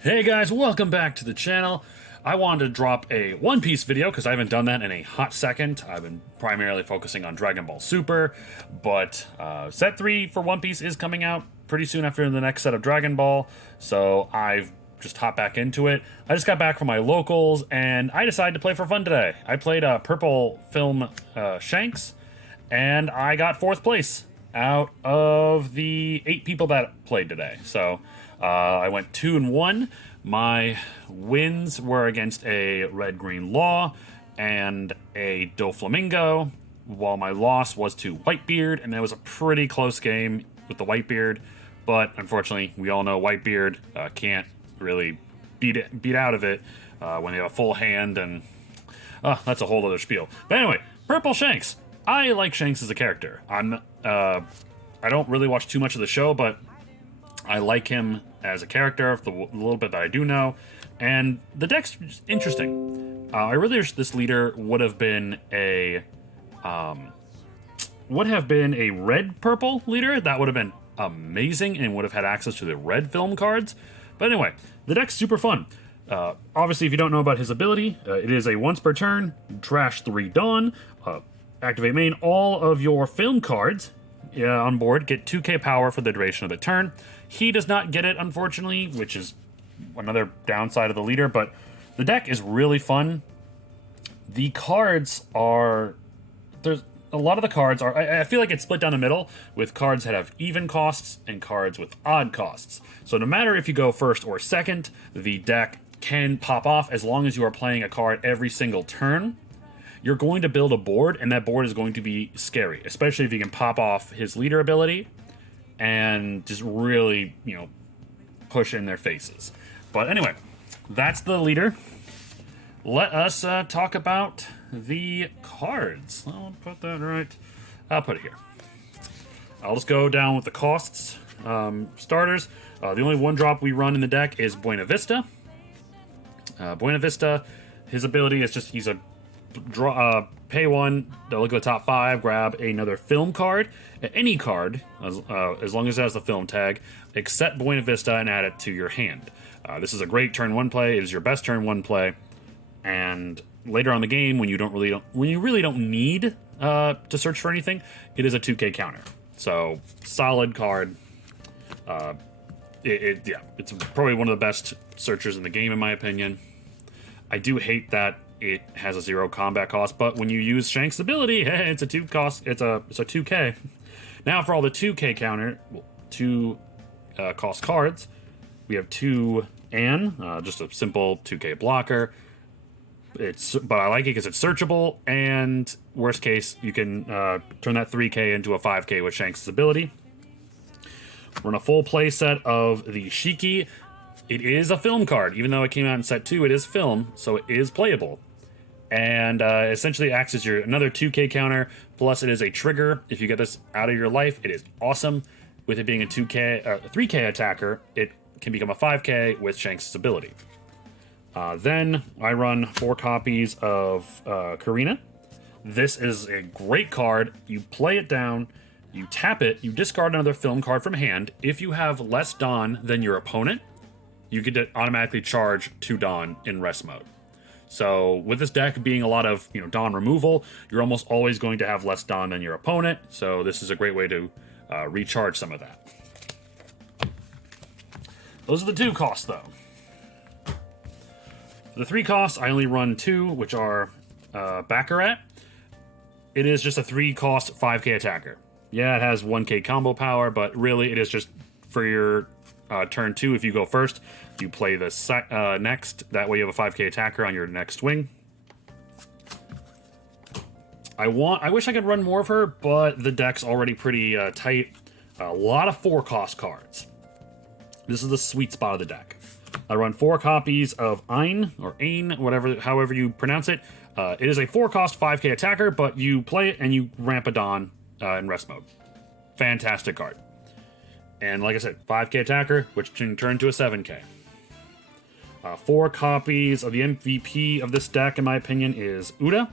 Hey guys, welcome back to the channel. I wanted to drop a One Piece video because I haven't done that in a hot second. I've been primarily focusing on Dragon Ball Super, but set 3 for One Piece is coming out pretty soon after the next set of Dragon Ball, so I've just hopped back into it. I just got back from my locals, and I decided to play for fun today. I played Purple Film SHANKS, and I got 4th place out of the 8 people that played today. So I went 2-1. My wins were against a Red-Green Law and a Doflamingo, while my loss was to Whitebeard, and that was a pretty close game with the Whitebeard. But unfortunately, we all know Whitebeard can't really beat out of it when they have a full hand, and that's a whole other spiel. But anyway, Purple Shanks. I like Shanks as a character. I don't really watch too much of the show, but I like him as a character, the little bit that I do know, and the deck's interesting. I really wish this leader would have been a red-purple leader. That would have been amazing and would have had access to the red film cards. But anyway, the deck's super fun. Obviously, if you don't know about his ability, it is a once per turn, trash 3 Dawn, activate main, all of your film cards on board get 2k power for the duration of the turn. He does not get it, unfortunately, which is another downside of the leader, but the deck is really fun. The cards are... there's a lot of the cards are... I feel like it's split down the middle with cards that have even costs and cards with odd costs. So no matter if you go first or second, the deck can pop off as long as you are playing a card every single turn. You're going to build a board, and that board is going to be scary, especially if you can pop off his leader ability and just really, push in their faces. But anyway, that's the leader. Let us talk about the cards. I'll put that right. I'll put it here. I'll just go down with the costs. Starters. The only one drop we run in the deck is Buena Vista. Buena Vista, his ability is just, he's a pay 1, look at the top 5, grab another film card, any card, as long as it has the film tag, except Buena Vista, and add it to your hand. This is a great turn 1 play. It is your best turn 1 play, and later on in the game, when you really don't need to search for anything, it is a 2k counter. So solid card. It's probably one of the best searchers in the game, in my opinion. I do hate that it has a 0 combat cost, but when you use Shank's ability, hey, it's a 2 cost. It's a 2k. Now for all the 2k counter, 2 cost cards, we have 2 Anne, just a simple 2k blocker. But I like it because it's searchable, and worst case, you can turn that 3k into a 5k with Shank's ability. We're in a full play set of the Shiki. It is a film card, even though it came out in set 2. It is film, so it is playable. And essentially acts as your another 2k counter, plus it is a trigger. If you get this out of your life, it is awesome. With it being a 3k attacker, it can become a 5k with Shanks' ability. Then I run 4 copies of Karina. This is a great card. You play it down, you tap it, you discard another film card from hand. If you have less Dawn than your opponent, you get to automatically charge 2 Dawn in rest mode. So with this deck being a lot of Dawn removal, you're almost always going to have less Dawn than your opponent. So this is a great way to recharge some of that. Those are the 2 costs, though. For the 3 costs, I only run 2, which are Baccarat. It is just a 3 cost 5k attacker. Yeah, it has 1k combo power, but really it is just for your turn 2. If you go first, you play this next. That way you have a 5k attacker on your next swing. I wish I could run more of her, but the deck's already pretty tight. A lot of 4 cost cards. This is the sweet spot of the deck. I run 4 copies of Ain, or Ain, however you pronounce it. It is a 4 cost 5k attacker, but you play it and you ramp a Dawn in rest mode. Fantastic card. And like I said, 5k attacker, which can turn to a 7k. 4 copies of the MVP of this deck, in my opinion, is Uda.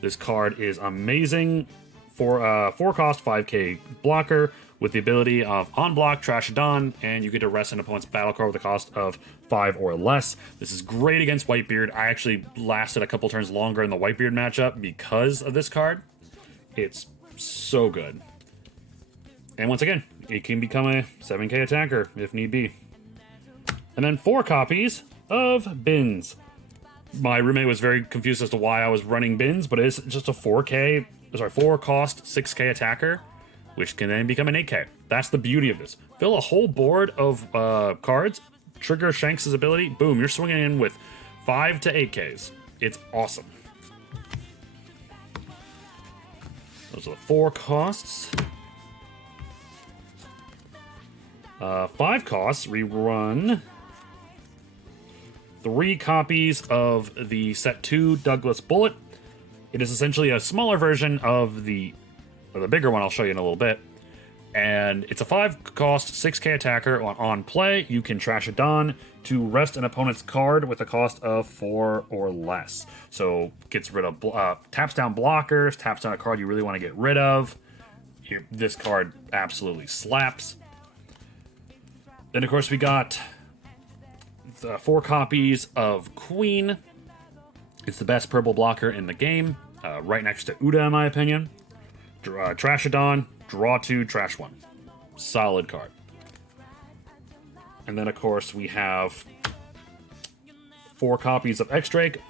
This card is amazing four cost 5k blocker with the ability of on block, trash a Don, and you get to rest an opponent's battle card with a cost of 5 or less. This is great against Whitebeard. I actually lasted a couple turns longer in the Whitebeard matchup because of this card. It's so good. And once again, it can become a 7k attacker if need be. And then 4 copies of Bins. My roommate was very confused as to why I was running Bins, but it's just a 4 cost 6k attacker, which can then become an 8k. That's the beauty of this. Fill a whole board of cards, trigger Shanks' ability, boom, you're swinging in with 5 to 8ks. It's awesome. Those are the 4 costs. 5 costs, we run 3 copies of the set 2 Douglas Bullet. It is essentially a smaller version of the bigger one I'll show you in a little bit. And it's a 5 cost 6k attacker. On play, you can trash a Don to rest an opponent's card with a cost of 4 or less. So gets rid of taps down blockers, taps down a card you really want to get rid of. This card absolutely slaps. Then of course we got 4 copies of Queen. It's the best purple blocker in the game, right next to Uda in my opinion. Trash a Don, draw 2, trash 1. Solid card. And then of course we have 4 copies of X-Drake,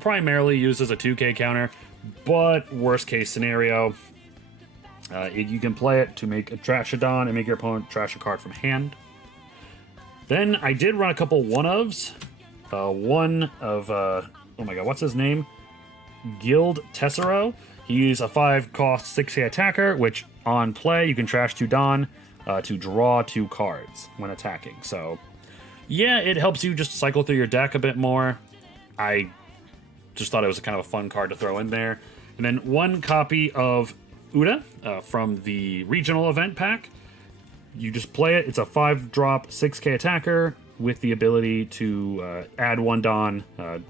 primarily used as a 2k counter, but worst case scenario, you can play it to make a trash a Don and make your opponent trash a card from hand. Then I did run a couple one-ofs. One of, oh my god, what's his name? Guild Tessero. He's a 5 cost 6k attacker, which on play you can trash 2 Don to draw 2 cards when attacking. So yeah, it helps you just cycle through your deck a bit more. I just thought it was kind of a fun card to throw in there. And then 1 copy of Uda from the regional event pack. You just play it. It's a 5-drop 6k attacker with the ability to add 1 Don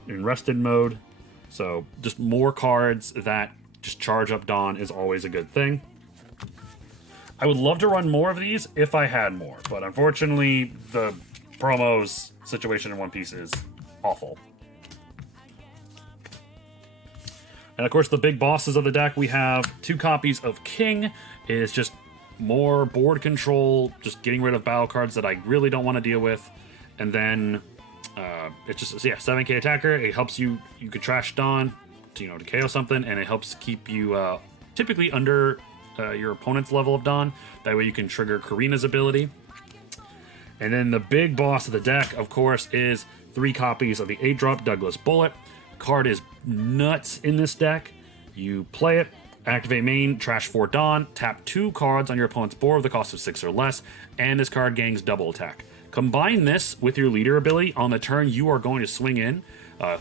in rested mode. So just more cards that just charge up Don is always a good thing. I would love to run more of these if I had more, but unfortunately the promos situation in One Piece is awful. And of course the big bosses of the deck, we have 2 copies of King. It is just more board control, just getting rid of battle cards that I really don't want to deal with. And then it's just, yeah, 7k attacker. It helps you could trash Don to KO something, and it helps keep you typically under your opponent's level of Don. That way you can trigger Karina's ability. And then the big boss of the deck, of course, is 3 copies of the 8-drop Douglas Bullet. Card is nuts in this deck. You play it, activate main, trash 4 Don, tap 2 cards on your opponent's board with a cost of 6 or less, and this card gains double attack. Combine this with your leader ability. On the turn you are going to swing in,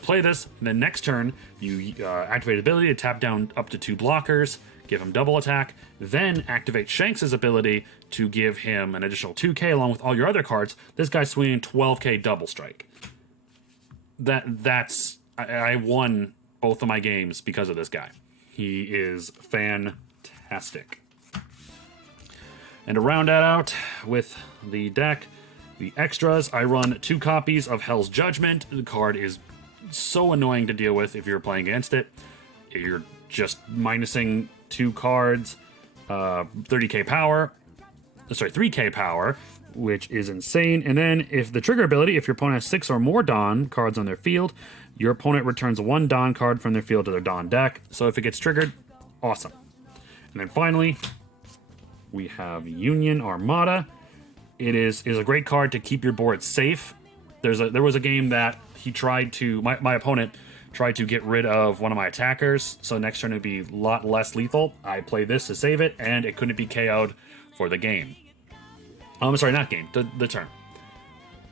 play this, and then next turn you activate ability to tap down up to 2 blockers, give him double attack, then activate Shanks' ability to give him an additional 2k along with all your other cards. This guy's swinging 12k double strike. I won both of my games because of this guy. He is fantastic. And to round that out with the deck, the extras, I run 2 copies of Hell's Judgment. The card is so annoying to deal with if you're playing against it. You're just minusing 2 cards, 3k power, which is insane. And then if the trigger ability, if your opponent has 6 or more Don cards on their field, your opponent returns 1 Don card from their field to their Don deck. So if it gets triggered, awesome. And then finally, we have Union Armada. It is a great card to keep your board safe. There was a game that he tried to, my opponent tried to get rid of one of my attackers, so next turn it'd be a lot less lethal. I played this to save it, and it couldn't be KO'd for the game. Sorry, not game, the turn.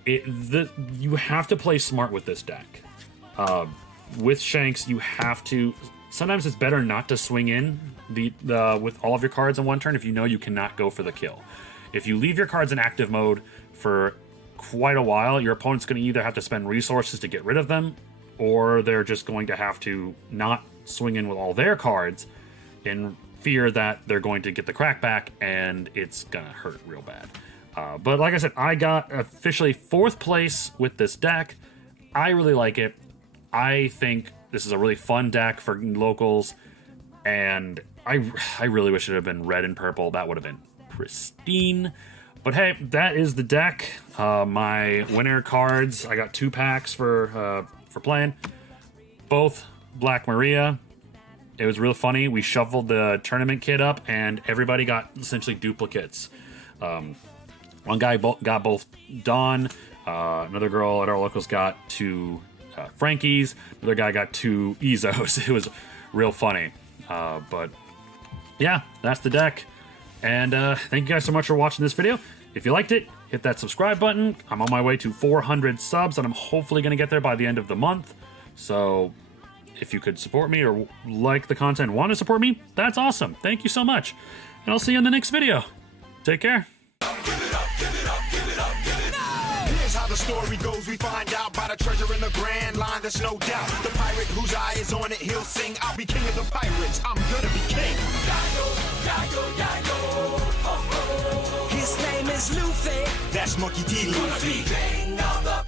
You have to play smart with this deck. With Shanks, you have to. Sometimes it's better not to swing in with all of your cards in one turn if you know you cannot go for the kill. If you leave your cards in active mode for quite a while, your opponent's going to either have to spend resources to get rid of them, or they're just going to have to not swing in with all their cards and fear that they're going to get the crackback and it's gonna hurt real bad. But like I said, I got officially 4th place with this deck. I really like it. I think this is a really fun deck for locals, and I really wish it had been red and purple. That would have been pristine. But hey, that is the deck. My winner cards, I got 2 packs for playing. Both Black Maria. It was real funny. We shuffled the tournament kit up, and everybody got essentially duplicates. One guy got both Dawn. Another girl at our locals got 2 Frankies. Another guy got 2 Izos. It was real funny. But yeah, that's the deck. And thank you guys so much for watching this video. If you liked it, hit that subscribe button. I'm on my way to 400 subs, and I'm hopefully going to get there by the end of the month. So if you could support me or like the content and want to support me, that's awesome. Thank you so much. And I'll see you in the next video. Take care. Here's how the story goes. We find out by the treasure in the grand line. There's no doubt. The pirate whose eye is on it, he'll sing. I'll be king of the pirates. I'm gonna be king. His name is Luffy. That's Monkey D. Luffy. King of the